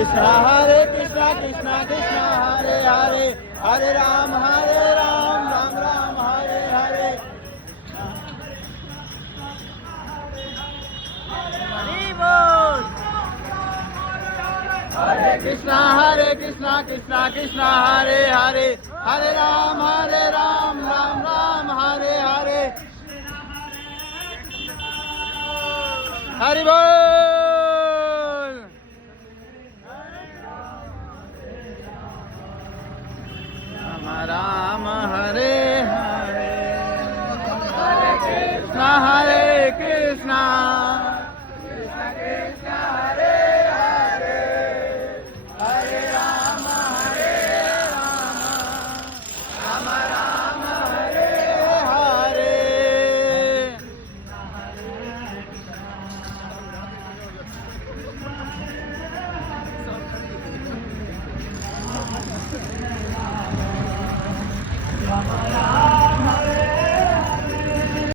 कृष्णा कृष्णा कृष्णा हरे हरे हरे राम राम राम हरे हरे हरे कृष्णा कृष्णा कृष्णा हरे हरे हरे राम राम राम हरे हरे हरि बोल। राम राम हरे हरे हरे कृष्णा कृष्णा कृष्णा हरे हरे हरे राम राम राम हरे हरे।